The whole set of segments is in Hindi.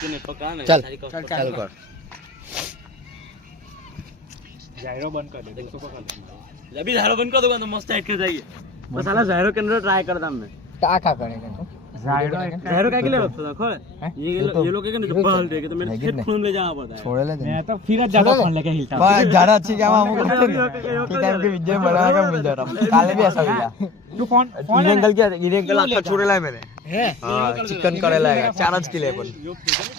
चल चालू कर जायरो बंद कर दे दोस्तों को कर दे अभी जायरो बंद कर दूंगा तो मस्त हाइट कर जाएगी बस साला जायरो के अंदर ट्राई करता मैं क्या करेगा तो जायरो का के लिए रखता था खोल ये लोग के ना बहल दे के तो मेरे खेत खून ले जाना पड़ता है छोड़े ले मैं तो फिर ज्यादा फोन लेके हिलता हूं बस ज्यादा अच्छी क्या हम कि टाइम के विजय बड़ा का मिल जा रहा काले भी ऐसा मिला तू फोन इरेंगल क्या इरेंगल आखा छोड़ेला है मैंने हां चिकन करेला है 4 किलो है पण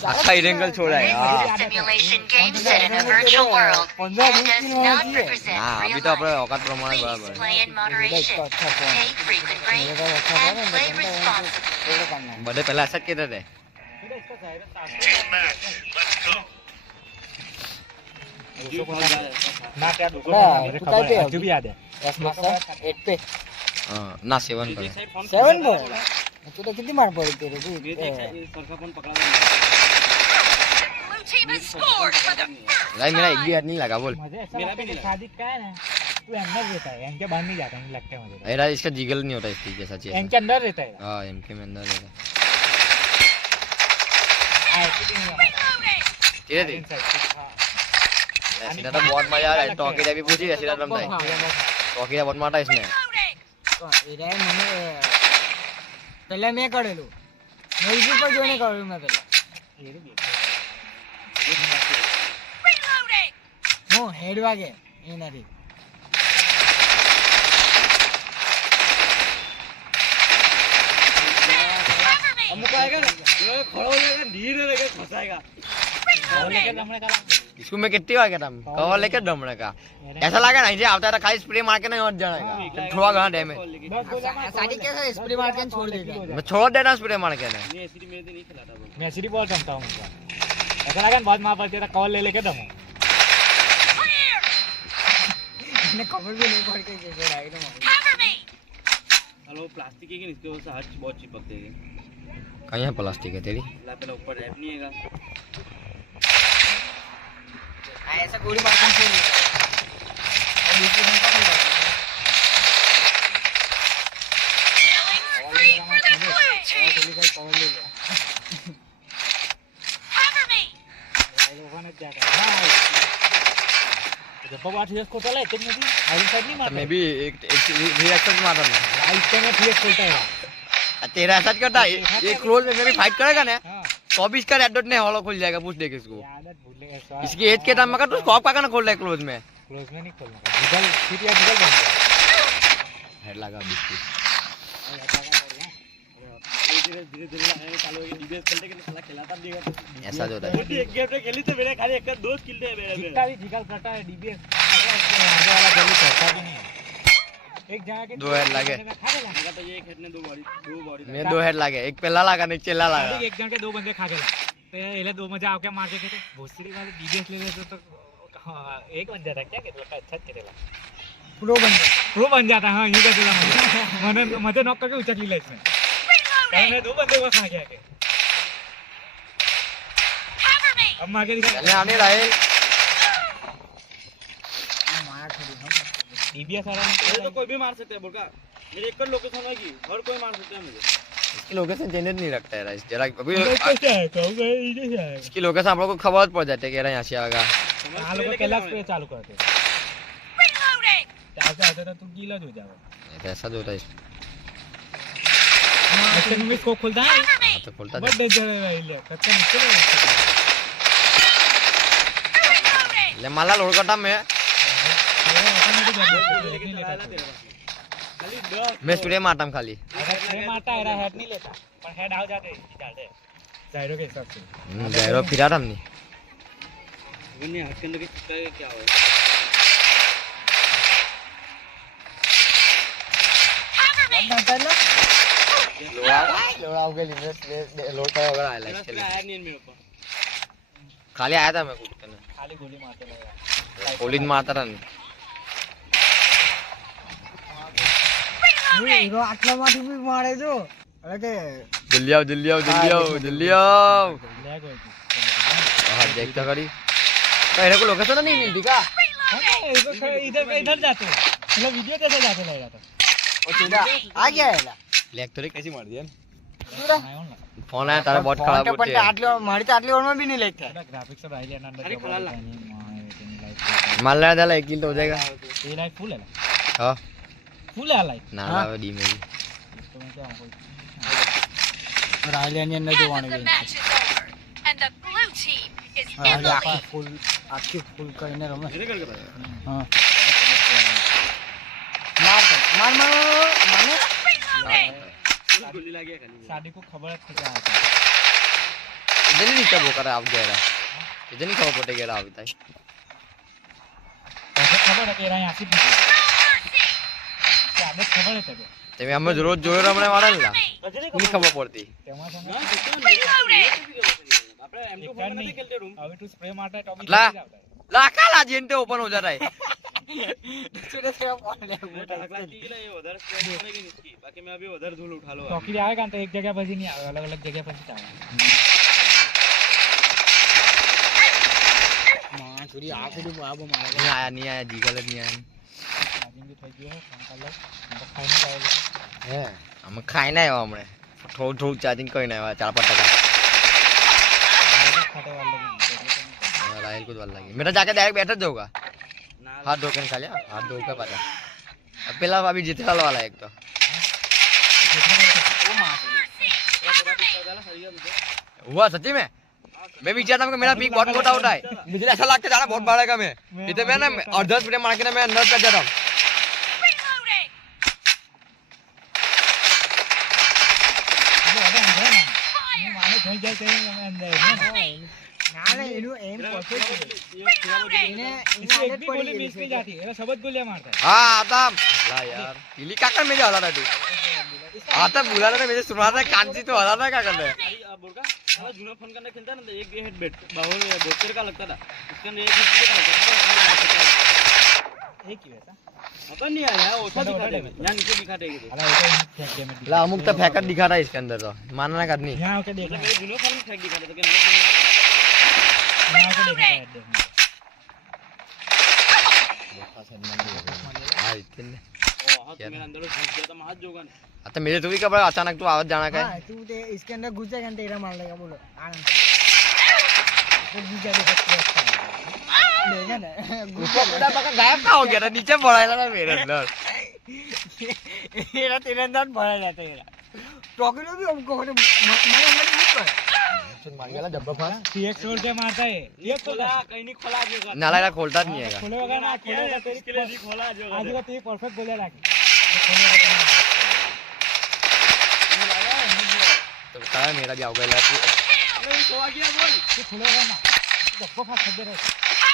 आखा इरेंगल छोड़ा है हां Simulation game set in a virtual world and does not represent अभी real तो अपने life. औकात प्रमाण Please बराबर play in moderation, take frequent breaks, and play responsibly. बड़े पहले ऐसा कहते थे ना क्या दूसरा मुझे खबर है जो भी याद है 8 पे हां ना 7 पे 7 बोल तू तो किती मार पड़ी तेरे सरका पण पकड़ा Blue team has scored for the भाई मेरा एक भी हाथ नहीं लगा बोल मुझे ऐसा लगता है शादी क्या है ना तू अंदर रहता है इनके बाहर नहीं जाता नहीं लगता है मुझे मेरा इसका जिगल नहीं होता इसकी जैसा चाहिए इनके अंदर रहता है हां एमके में अंदर रहता धीरे धीरे सीधा तो बहुत मजा आ रहा है टॉकी भी पूछी सीधा रमता है टॉकी बहुत मारता है इसमें એરે મને પહેલા મેં કરેલું મ્યુઝિક પર જોઈને કરેલું મેં પહેલા હું હેડ વાગે એનાથી अमुक आएगा ना ये खड़ा हो जाएगा धीरे लेके फंसाएगा लेके दमने का इसको मैं कितनी बार कहता हूँ कवर लेके दमने का ऐसा लगा नहीं आता था खाली स्प्रे मार के नहीं और जाएगा थोड़ा घना डैमेज સાડી કેસે સ્પ્રે માર કે છોડ દેતા मैं छोड़ देना स्प्रे मार के नहीं ये एसिडी में नहीं खिलाता वो मैं सीधी बॉल जमता हूं उनका ऐसा लगा बहुत मार पड़ती है कॉल ले लेके दमो મને ખબર भी नहीं पड़ के कैसे राइट में हेलो प्लास्टिक है कि इसके वजह से हाथ बहुत चिपक देंगे कहीं है प्लास्टिक है तेरी ला पहले ऊपर रैप नहीं हैगा ऐसा गोली मार के छोड़ देता और दूसरी बंदा नहीं लगता कवर ले लिया लोगों ने क्या कहा जब बाबा ठीक को चला इतने भी आउट साइड नहीं मारता मैं भी एक रिएक्शन मारता हूँ राइट पे में ठीक खोलता है तेरा ऐसा करता है ये क्लोज में भी फाइट करेगा ना हां तो भी इसका रेड डॉट नहीं हॉलो खुल जाएगा पूछ देख इसको आदत भूल गए इसकी एज के टाइम में तो स्कोप का खोल रहा है क्लोज में क्लोज में नहीं खोलना गूगल फिर या गूगल बन गया हेड लगा बिस्किट धीरे धीरे धीरे लगाने चालू हो गई डीबीएस खेलने के लिए साला खिलाता भी है ऐसा जो होता है एक गेम पे खेली तो मेरे खाली एक दो किल दे मेरे जितना भी जिगल करता है डीबीएस आगे वाला जल्दी करता भी नहीं एक जगह के 2 हेड लगे खा गया मेरा तो ये एक हेड ने दो बॉडी मैं 2 हेड लगे एक पहला लगा नहीं चेला लगा एक जन के दो बंदे खा गए तो एले दो मजा आके मार के थे भोसड़ी वाले डीबीएस ले लेते तो हां एक बन जाता क्या कि तो अच्छा चलेगा प्रो बन जाता हां ये का चला मैंने मजे नॉक करके उचक लिया इसमें मैंने दो बंदे को खा गया के अब मार के दिखा चलने आने रहे मार खड़ी हम डीबीएस आ रहा मुझे तो कोई भी मार सकता है बोल का मेरी एक लोकेशन है कि और कोई मार सकता है मुझे इसकी लोकेशन जनरेट नहीं रखता है राइस जरा अभी कैसे है कहूंगा इधर से है इसकी लोकेशन आप लोगों को खबर पड़ जाती है कि यहाँ से आएगा हाल को कैलाश पे चालू करते आते आते तो तू गीला हो जाएगा ऐसा जो होता है ऐसे में इसको खोलता है तो खोलता बट डेंजर है भाई ले कच्चा निकल ले माला लोड करता मैं मैं स्प्रे मारता हूँ खाली अगर मारता है हेड नहीं लेता पर हेड आ जाते डालते जायरो के हिसाब से जायरो फिरा था हमने वो नहीं हाथ के अंदर के क्या हो लोड़ा हो गया लोड का होगा हाईलाइट के लिए आया नहीं मेरे को खाली आया था मैं कुछ करने खाली गोली मारते लगा गोली मारता था हीरो આટલામાંથી બી મારે જો એટલે કે जल्दी आओ जल्दी आओ जल्दी आओ जल्दी आओ लैग हो हाँ देखता करी पहले को लोकेशन नहीं मिलती का इधर जाते मतलब वीडियो कैसे जाते लग रहा था ઓ ચીડા આ ગયા એલા लेग तो कैसी मार दिया फोन आया तारा बहुत खराब પણ होते તે આટલો મારી તો આટલી ઓરમાં બી નહીં લેતા ग्राफिक्स सब आइले अंदर अरे खड़ा ला। मान लेना चला 1 किल तो हो जाएगा ये लाइट फुल है हां फुल है लाइट ना लावे डी में तो मैं क्या कोई રાયલિયાની અંદર જોવાનું The છે match is over, and the blue team is in the આખી lead. ફૂલ કરીને રમે धीरे करके बता। હા માર દે. માર માર માને Reloading. गोली लगी है खाली। शादी को खबर है क्या है इधर नहीं कब वो करा आप गया इधर नहीं खबर पड़े गया अभी तक कैसे खबर है तेरा यहाँ से क्या आदत खबर है तेरे તમે અમે રોજ જોયો રમણે વાળા ને ની ખબર પડતી तेमा तो ना कितना नहीं આપણે M2 ફોન નથી ખેલતે રૂમ अभी तू स्प्रे मारता है तो अभी ला। नहीं जाता है। લાકા લા જેન્ટે ઓપન હો જાતા હે સુરેશ કેવો ફોન લે अगला की ना ये उधर स्प्रेड करेगी इसकी बाकी मैं अभी उधर धूल उठा लो चौकी आएगा तो एक जगह पर ही नहीं आएगा अलग अलग जगह पर ही आएगा માં છોરી આ કુડી બાબો મારે નહીં આયા જીગલ જ નહીં આયા चार्जिंग भी થઈ ગયો ફોન कर लो हम तो खाई नहीं जाएगा હે અમે ખાઈને આવ્યા હમણે થોડું થોડું ચાર્જિંગ કરીને આવ્યા 4-5% खाते वाले भी राहिल को वाल लगी मेरा जाके डायरेक्ट बैठ जाऊंगा ना हाथ धो के खा लिया हाथ धो के पाचा अब पहला अभी जीतने वाला है एक तो वो मार थोड़ा थोड़ा पीछे डाला सही है मुझे हुआ सच्ची में मैं विचारता हूँ कि मेरा पीक बहुत मोटा होता है मुझे ऐसा लगता है जाना बहुत बढ़ेगा मैं इतने में ना अर्धा स्प्रे मार के ना मैं अंदर कर जाता हूँ Reloading. ये अबे अंदर ना ये माने થઈ જાય તો અમે અંદર ના ના એનું એમ પરફેક્ટ છે ये थोड़ा बहुत એને इसकी એને एक આદત भी गोली પડી मिस ગઈ नहीं जाती है सब गोलियां मारता है हाँ आता ला यार किली काका मेरे हला था तू आता बुला रहा था मेरे सुना था कांची तो हला था क्या कर रहा है अरे अब बोल का साला जूना फोन करना खेलता ना तो एक हेड बेट बाहुल बोकर का लगता था इसके अंदर एक हिस्से का लगता था एक ही वैसा अपन नहीं आया वो सब दिखाते हैं यहां नीचे दिखाते हैं अरे वो तो फेंक दिया मैं ला अमुक तो फैकर दिखा रहा है इसके अंदर तो मानना करनी यहां आके देखना मतलब मेरे जूना फोन में फेंक दिखाते थे कि नहीं यहां आके देखना है हाँ इतने ओ हां तो मेरे अंदर घुस गया था मैं हाथ जोगा नहीं आता मेरे तो भी कब अचानक तू आवाज जाना का હા તું તે इसके अंदर घुस जाएगा तेरा मार लेगा बोलो आनंद तो घुस जाएगा देखा ना ऊपर पूरा बका गायब का हो गया था नीचे पड़ा था मेरे अंदर तेरा तेरे अंदर भरा जाता है टोकरी भी हमको मारे मारे मत कर मार गया डब्बा फास सीएक्स छोड़ के मारता है ये खोला कहीं नहीं खोला जोगा नाला खोलता नहीं है खोलेगा ना खोलेगा तेरी इसके लिए नहीं खोला जोगा आज का तेरी परफेक्ट गोलियां लाके तो बता मेरा भी होगा यार नहीं खोआ गया बोल तू खोलेगा ना डब्बा फास कर दे रहा है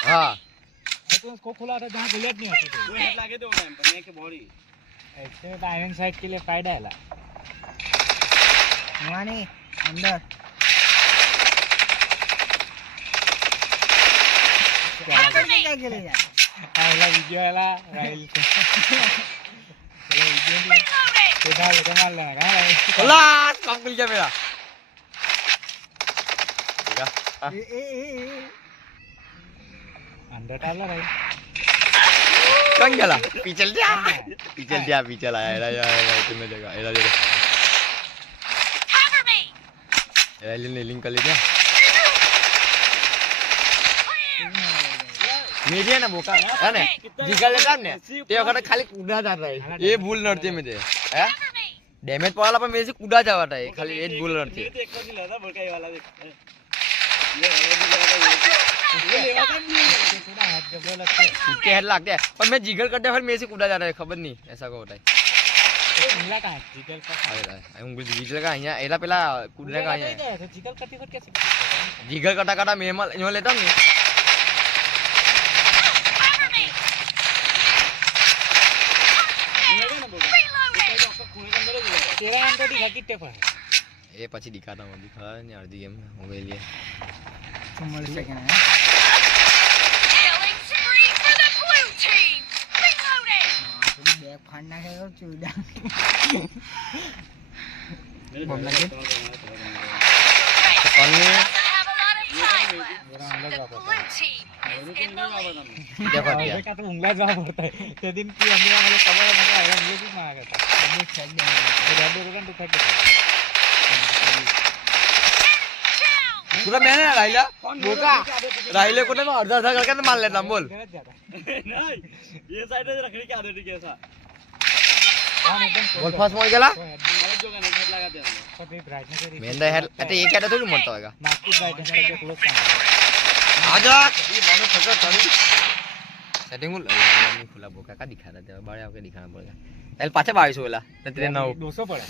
हाँ तो उसको खोला था जहां गोलियां नहीं होती थी वो हेड लागे थे वो टाइम पर मैं के बॉडी ऐसे डायमंड साइड के लिए फायदा है ला माने अंदर पकड़ के क्या करेगा वाला वीडियो वाला राइल को चलो वीडियो भी तो डाल के मार लेना कहां है अल्लाह काम मिल गया मेरा ठीक है ए ए ए अंदर डाल रहा है कौन गया पीछे दिया पीछे आया एरा यार तुम्हें जगह एरा जगह Cover me. एरा ने लिंक कर लिया मेरी है ना बोका है ना जिगल लेता ने ते वखत खाली कूदा जाता है ये भूल नडते में ते हैं Cover me. डैमेज पड़ाला पण मेरे से कूदा जावता है खाली एक भूल नडते ये देख कर नहीं लगा बोल का ये वाला देख ये वाला भी लगा ये लेवा का नहीं थोड़ा हाथ जबड़ लगते है उसके हेड लगते हैं पर मैं जिगल करते फिर मेरे से कूदा जाता है खबर नहीं ऐसा को होता है मिला कहां जिगल का अरे उनको जिगल का यहाँ एला पहला कूदने का यहाँ है तो जिगल कटी फट कैसे जिगल कटा कटा मैं यो लेता हूँ Cover me. नहीं लगा ना बोल Reloading. डॉक्टर खून के अंदर ही लगा तेरा अंदर दिखा कितने पर है ये पची दिखाता हूँ दिखा नहीं अर्धी गेम हो गई लिए 44 सेकंड है Killing spree for the blue team. Reloading. थोड़ी बैग फाड़ना है और चूड़ा मेरे बोल लगे कौन ने Doesn't have a lot of time left. मेरा अंदर The वापस blue team is in the lead. देखो दिया का तो उंगला जवाब पड़ता है ते दिन की हम लोग खबर है मतलब आया मुझे भी मार करता अभी फेंक देंगे तो 2 सेकंड तो फेंक देता पूरा मैंने ना राहिला बोका राहिले को ना अर्धा अर्धा करके मार लेता हूं बोल गलत जाता नहीं ये साइड में रखने की आदत है कैसा काम एकदम बोल फास्ट मोड गेला मला जो गाना सेट लगा दे सब ये ब्राइटनेस है मेंदा हेड आता एक हेड थोड़ी मोडता होगा मास्टर ब्राइटनेस का क्लोज काम आजा ये मानो फकर थोड़ी सेटिंग में खुला बोका का दिखा रहा था बड़े आपके दिखाना पड़ेगा एल पाछे 22 होला तेरे 9 200 पड़ा